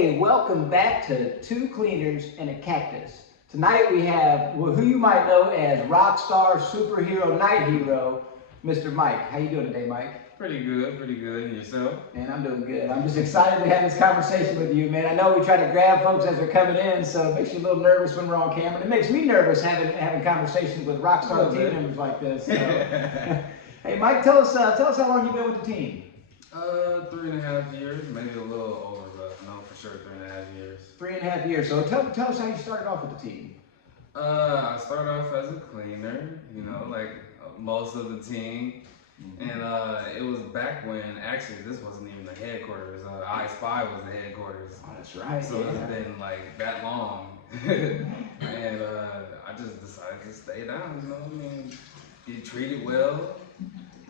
Hey, welcome back to Two Cleaners and a Cactus. Tonight we have who you might know as rockstar, superhero, night hero, Mr. Mike. How you doing today, Mike? Pretty good, pretty good. And yourself? Man, I'm doing good. I'm just excited to have this conversation with you, man. I know we try to grab folks as they're coming in, so it makes you a little nervous when we're on camera. It makes me nervous having conversations with rockstar team members like this. So. Hey, Mike, tell us how long you've been with the team. 3.5 years, maybe a little over, but no, for sure 3.5 years. 3.5 years. So tell us how you started off with the team. I started off as a cleaner, you know, like most of the team. And it was back when, actually, this wasn't even the headquarters. I Spy was the headquarters. Oh, that's right. So it's been like that long. And I just decided to stay down, you know, I mean, get treated well.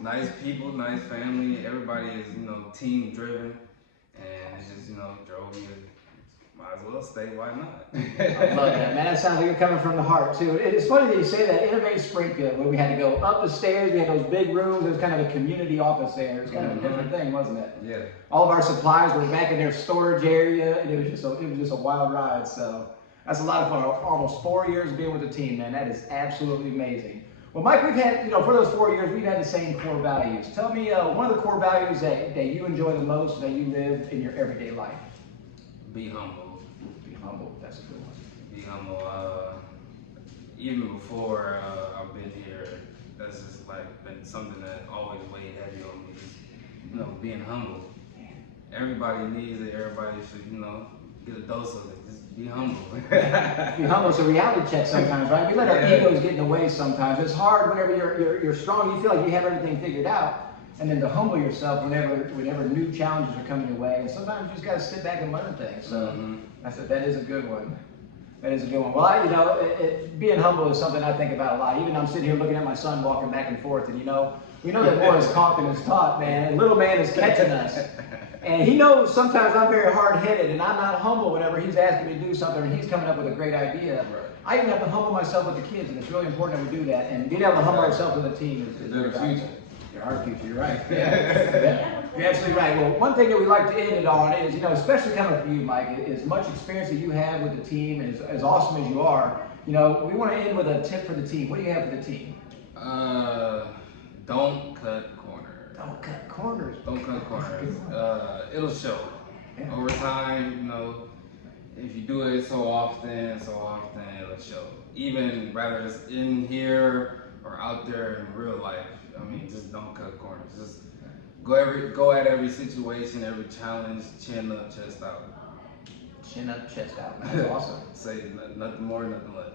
Nice people, nice family. Everybody is, you know, team driven. And it just, you know, drove me to, might as well stay, why not? I love that, man. That sounds like you're coming from the heart, too. It's funny that you say that. Innovate Springfield, where we had to go up the stairs, we had those big rooms, it was kind of a community office there. It was kind of a different thing, wasn't it? Yeah. All of our supplies were back in their storage area, and it was just a wild ride. So that's a lot of fun. Almost 4 years of being with the team, man. That is absolutely amazing. Well, Mike, we've had, you know, for those 4 years, we've had the same core values. Tell me one of the core values that you enjoy the most, that you live in your everyday life. Be humble. Be humble. That's a good one. Be humble. Even before I've been here, that's just like been something that always weighed heavy on me. You know, being humble. Everybody needs it. Everybody should, you know, get a dose of it. Just be humble. Be humble. It's a reality check sometimes, right? We let our egos get in the way sometimes. It's hard whenever you're strong. You feel like you have everything figured out, and then to humble yourself whenever new challenges are coming your way. And sometimes you just got to sit back and learn things. So that is a good one. That is a good one. Well, you know, being humble is something I think about a lot. Even I'm sitting here looking at my son walking back and forth, and you know, we know that more is caught than is taught, man. And little man is catching us. And he knows sometimes I'm very hard-headed, and I'm not humble whenever he's asking me to do something and he's coming up with a great idea. Right. I even have to humble myself with the kids, and it's really important that we do that. And being able to humble ourselves with the team is the future. You're our future, you're right. Yeah. You're absolutely right. Well, one thing that we like to end it on is, you know, especially coming from you, Mike, as much experience that you have with the team, as awesome as you are, you know, we want to end with a tip for the team. What do you have for the team? Don't cut corners. Don't cut corners. Don't cut corners. It'll show. Yeah. Over time, you know, if you do it so often, it'll show. Even whether it's in here or out there in real life, I mean, just don't cut corners. Just go at every situation, every challenge, chin up, chest out. Chin up, chest out. That's awesome. Say nothing more, nothing less.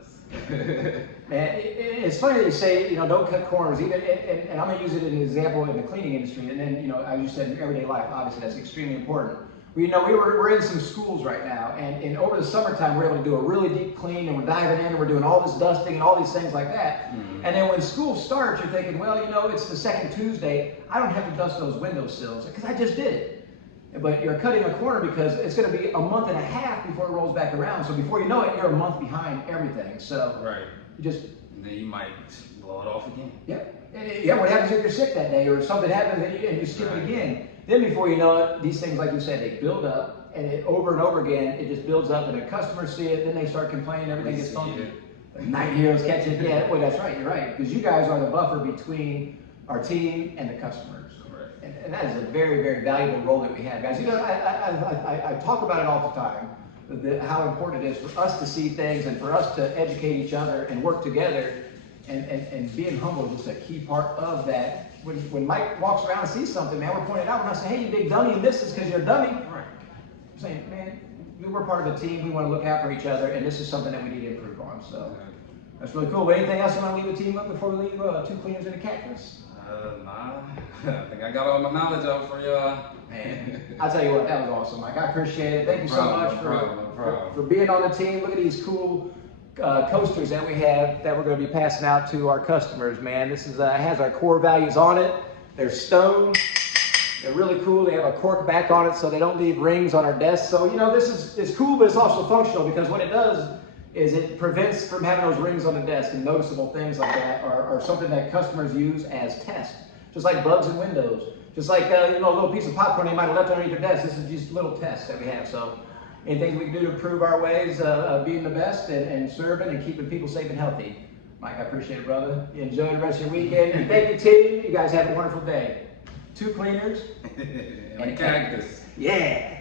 Man, it's funny that you say, you know, don't cut corners. Even, and I'm going to use it as an example in the cleaning industry. And then, you know, as you said, in everyday life, obviously that's extremely important. We're in some schools right now, and over the summertime, we're able to do a really deep clean, and we're diving in, and we're doing all this dusting and all these things like that. And then when school starts, you're thinking, well, you know, it's the second Tuesday. I don't have to dust those windowsills because I just did it. But you're cutting a corner because it's going to be a month and a half before it rolls back around. So before you know it, you're a month behind everything. So then you might blow it off again. Yeah. What happens if you're sick that day or something happens and you skip it again? Then before you know it, these things, like you said, they build up, and over and over again, it just builds up, and the customers see it. Then they start complaining. Everything gets funky. The night heroes catch it. Yeah, well, that's right. You're right, because you guys are the buffer between our team and the customers. And that is a very, very valuable role that we have, guys. You know, I talk about it all the time, how important it is for us to see things and for us to educate each other and work together, and being humble is just a key part of that. When Mike walks around and sees something, man, we're pointing out, we're not saying, hey, you big dummy, you missed this because you're a dummy. Right. We're saying, man, we're part of the team, we want to look out for each other, and this is something that we need to improve on. So that's really cool. But anything else you want to leave the team with before we leave Two Cleaners and a Cactus? Nah. I think I got all my knowledge out for y'all. Man, I'll tell you what, that was awesome, Mike. I appreciate it. Thank you so much for being on the team. Look at these cool coasters that we have that we're going to be passing out to our customers, man. This is has our core values on it. They're stone. They're really cool. They have a cork back on it so they don't leave rings on our desk. So, you know, it's cool, but it's also functional, because what it does is it prevents from having those rings on the desk, and noticeable things like that are something that customers use as tests, just like bugs in windows. Just like, you know, a little piece of popcorn they might have left underneath their desk. This is just little tests that we have. So anything we can do to improve our ways of being the best and serving and keeping people safe and healthy. Mike, I appreciate it, brother. Enjoy the rest of your weekend. And thank you, team. You guys have a wonderful day. 2 cleaners and a cactus. Yeah.